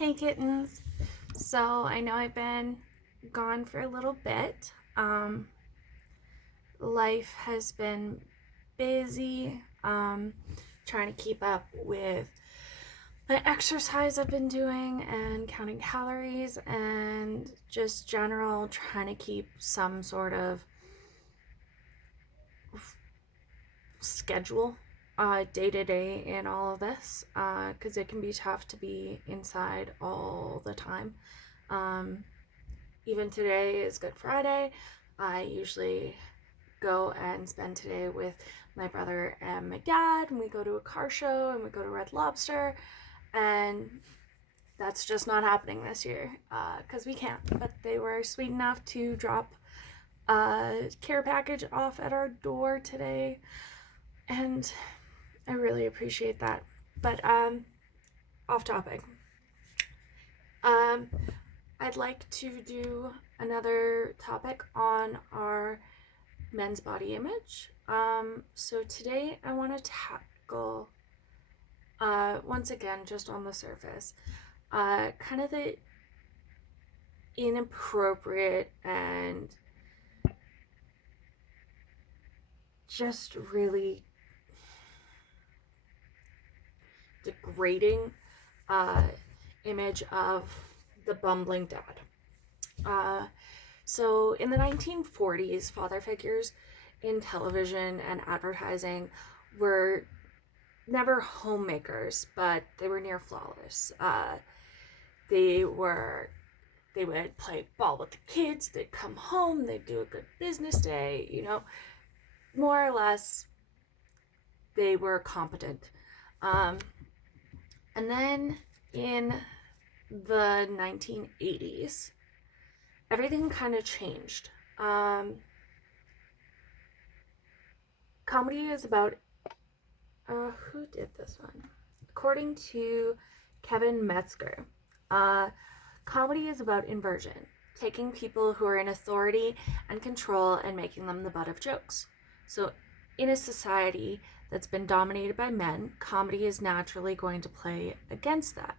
Hey kittens. So I know I've been gone for a little bit. Life has been busy. Trying to keep up with the exercise I've been doing and counting calories and just general trying to keep some sort of schedule day to day in all of this because it can be tough to be inside all the time. Even today is Good Friday. I usually go and spend today with my brother and my dad, and we go to a car show and we go to Red Lobster, and that's just not happening this year because we can't. But they were sweet enough to drop a care package off at our door today, and I really appreciate that. But off topic. I'd like to do another topic on our men's body image. So today I want to tackle, once again, just on the surface, kind of the inappropriate and just really degrading image of the bumbling dad. So in the 1940s, father figures in television and advertising were never homemakers, but they were near flawless. They would play ball with the kids, they'd come home, they'd do a good business day, more or less they were competent. And then in the 1980s, everything kind of changed. Comedy is about, who did this one? According to Kevin Metzger, comedy is about inversion, taking people who are in authority and control and making them the butt of jokes. So in a society that's been dominated by men, comedy is naturally going to play against that.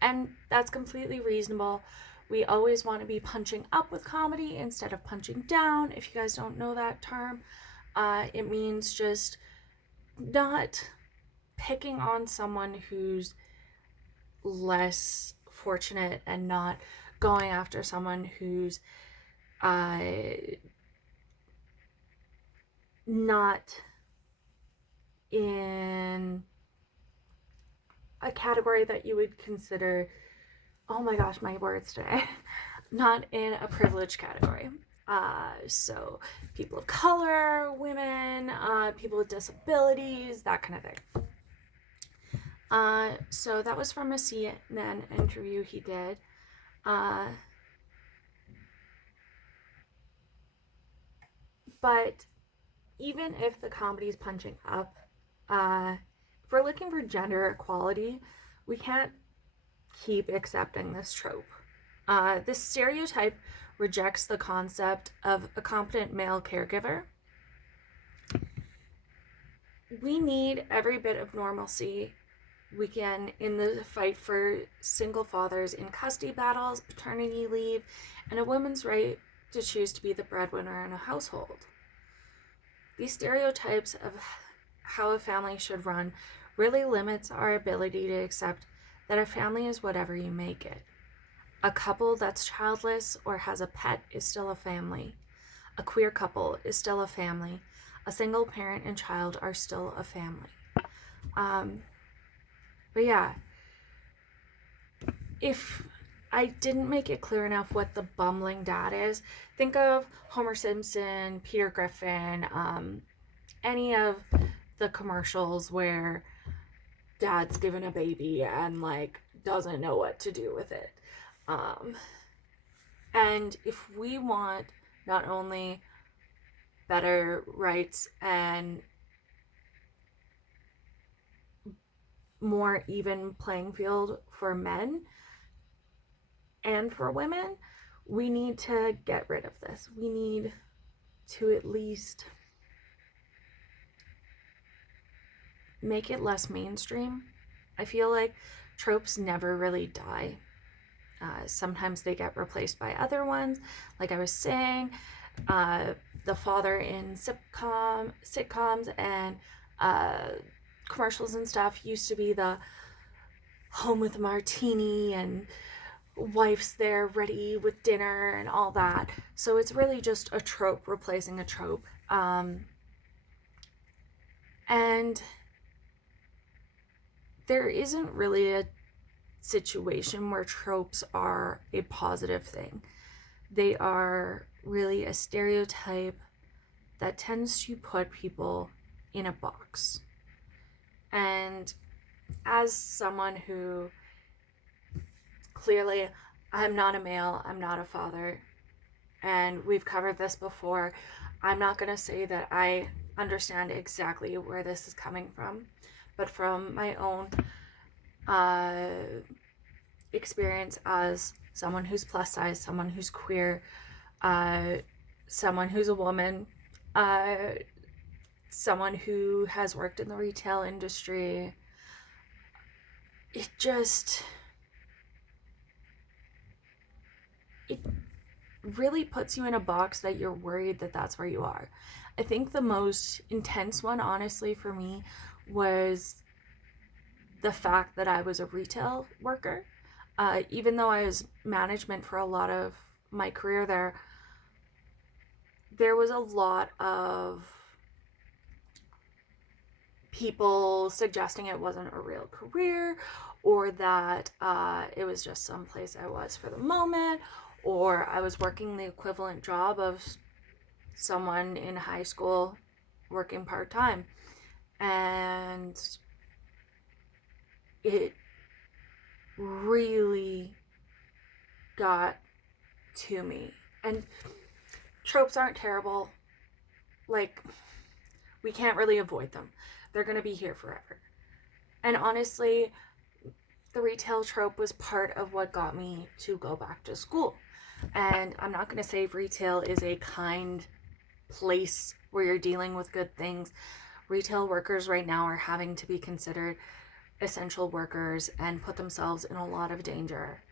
And that's completely reasonable. We always want to be punching up with comedy instead of punching down. If you guys don't know that term, it means just not picking on someone who's less fortunate and not going after someone who's not in a category that you would consider, oh my gosh, my words today, not in a privileged category. So people of color, women, people with disabilities, that kind of thing. So that was from a CNN interview he did. But even if the comedy is punching up, if we're looking for gender equality, we can't keep accepting this trope. This stereotype rejects the concept of a competent male caregiver. We need every bit of normalcy we can in the fight for single fathers in custody battles, paternity leave, and a woman's right to choose to be the breadwinner in a household. These stereotypes of how a family should run really limits our ability to accept that a family is whatever you make it. A couple that's childless or has a pet is still a family. A queer couple is still a family. A single parent and child are still a family. But yeah, if I didn't make it clear enough what the bumbling dad is, think of Homer Simpson, Peter Griffin, any of the commercials where dad's given a baby and doesn't know what to do with it. And if we want not only better rights and more even playing field for men and for women, we need to get rid of this. We need to at least make it less mainstream. I feel like tropes never really die. Sometimes they get replaced by other ones. Like I was saying, the father in sitcoms and commercials and stuff used to be the home with a martini and wife's there ready with dinner and all that. So it's really just a trope replacing a trope. And there isn't really a situation where tropes are a positive thing. They are really a stereotype that tends to put people in a box. And as someone who clearly, I'm not a male, I'm not a father, and we've covered this before, I'm not going to say that I understand exactly where this is coming from, but from my own experience as someone who's plus size, someone who's queer, someone who's a woman, someone who has worked in the retail industry, it really puts you in a box that you're worried that that's where you are. I think the most intense one, honestly, for me was the fact that I was a retail worker. Even though I was management for a lot of my career there was a lot of people suggesting it wasn't a real career, or that it was just someplace I was for the moment, or I was working the equivalent job of someone in high school working part-time. And it really got to me. And tropes aren't terrible. Like, we can't really avoid them. They're going to be here forever. And honestly, the retail trope was part of what got me to go back to school. And I'm not going to say retail is a kind place where you're dealing with good things. Retail workers right now are having to be considered essential workers and put themselves in a lot of danger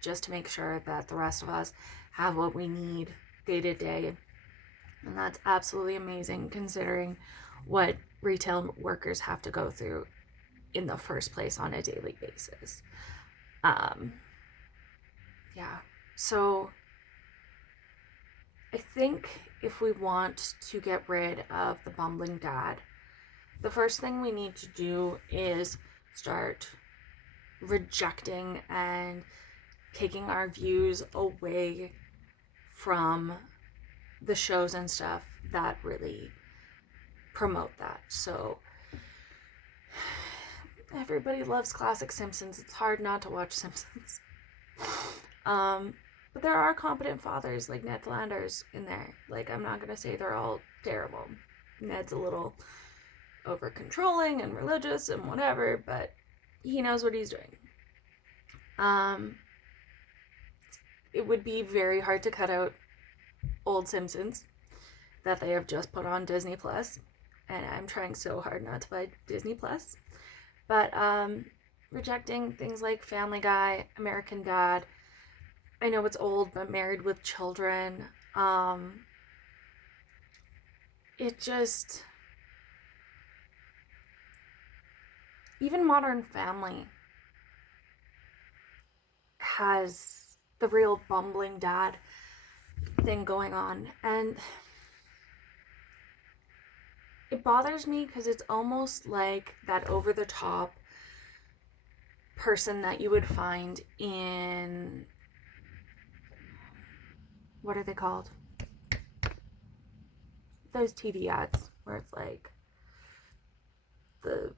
just to make sure that the rest of us have what we need day to day. And that's absolutely amazing considering what retail workers have to go through in the first place on a daily basis. So I think if we want to get rid of the bumbling dad, the first thing we need to do is start rejecting and taking our views away from the shows and stuff that really promote that. So everybody loves classic Simpsons. It's hard not to watch Simpsons. But there are competent fathers like Ned Flanders in there. Like, I'm not gonna say they're all terrible. Ned's a little over controlling and religious and whatever, but he knows what he's doing. It would be very hard to cut out old Simpsons that they have just put on Disney Plus, and I'm trying so hard not to buy Disney Plus. But rejecting things like Family Guy, American Dad. I know it's old, but Married with Children. It just, even Modern Family has the real bumbling dad thing going on, and it bothers me because it's almost like that over-the-top person that you would find in, what are they called? Those TV ads where it's like the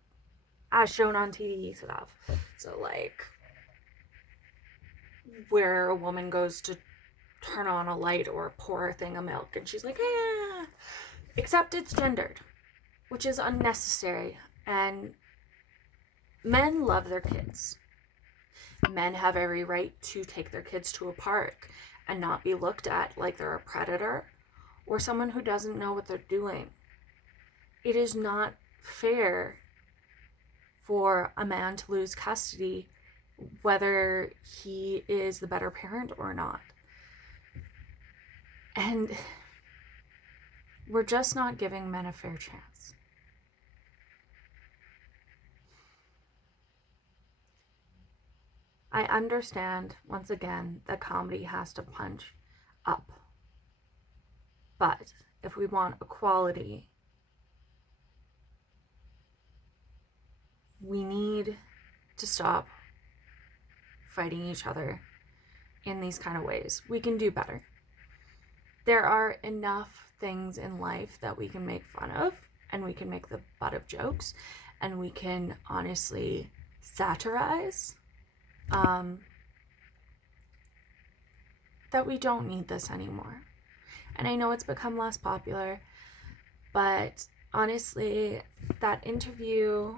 as shown on TV stuff. So like where a woman goes to turn on a light or pour a thing of milk and she's like, except it's gendered, which is unnecessary. And men love their kids. Men have every right to take their kids to a park and not be looked at like they're a predator or someone who doesn't know what they're doing. It is not fair for a man to lose custody whether he is the better parent or not. And we're just not giving men a fair chance. I understand, once again, that comedy has to punch up. But if we want equality, we need to stop fighting each other in these kind of ways. We can do better. There are enough things in life that we can make fun of, and we can make the butt of jokes, and we can honestly satirize, that we don't need this anymore. And I know it's become less popular, but honestly, that interview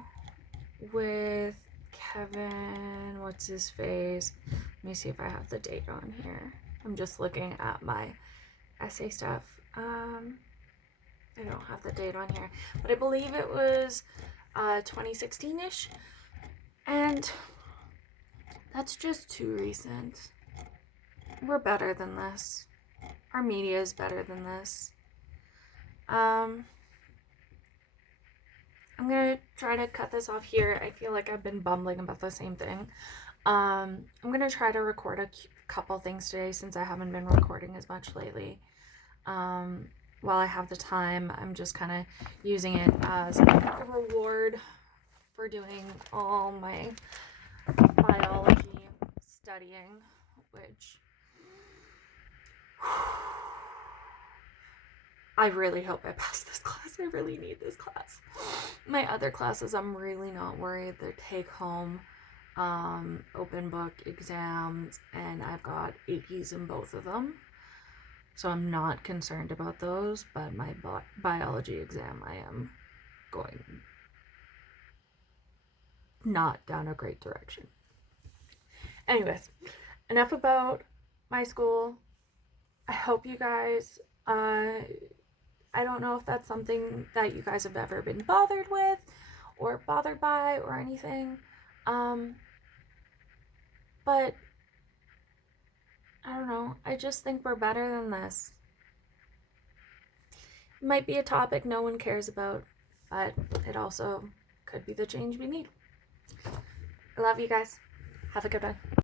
with Kevin, what's his face? Let me see if I have the date on here. I'm just looking at my essay stuff. I don't have the date on here, but I believe it was 2016-ish, and that's just too recent. We're better than this. Our media is better than this. I'm gonna try to cut this off here. I feel like I've been bumbling about the same thing. I'm gonna try to record a couple things today since I haven't been recording as much lately. While I have the time, I'm just kind of using it as a reward for doing all my biology studying, which I really hope I pass this class. I really need this class. My other classes, I'm really not worried. They're take-home, open book exams, and I've got 80s in both of them. So I'm not concerned about those, but my biology exam, I am going not down a great direction. Anyways, enough about my school. I hope you guys, I don't know if that's something that you guys have ever been bothered with or bothered by or anything. But I don't know. I just think we're better than this. It might be a topic no one cares about, but it also could be the change we need. I love you guys. Have a good one.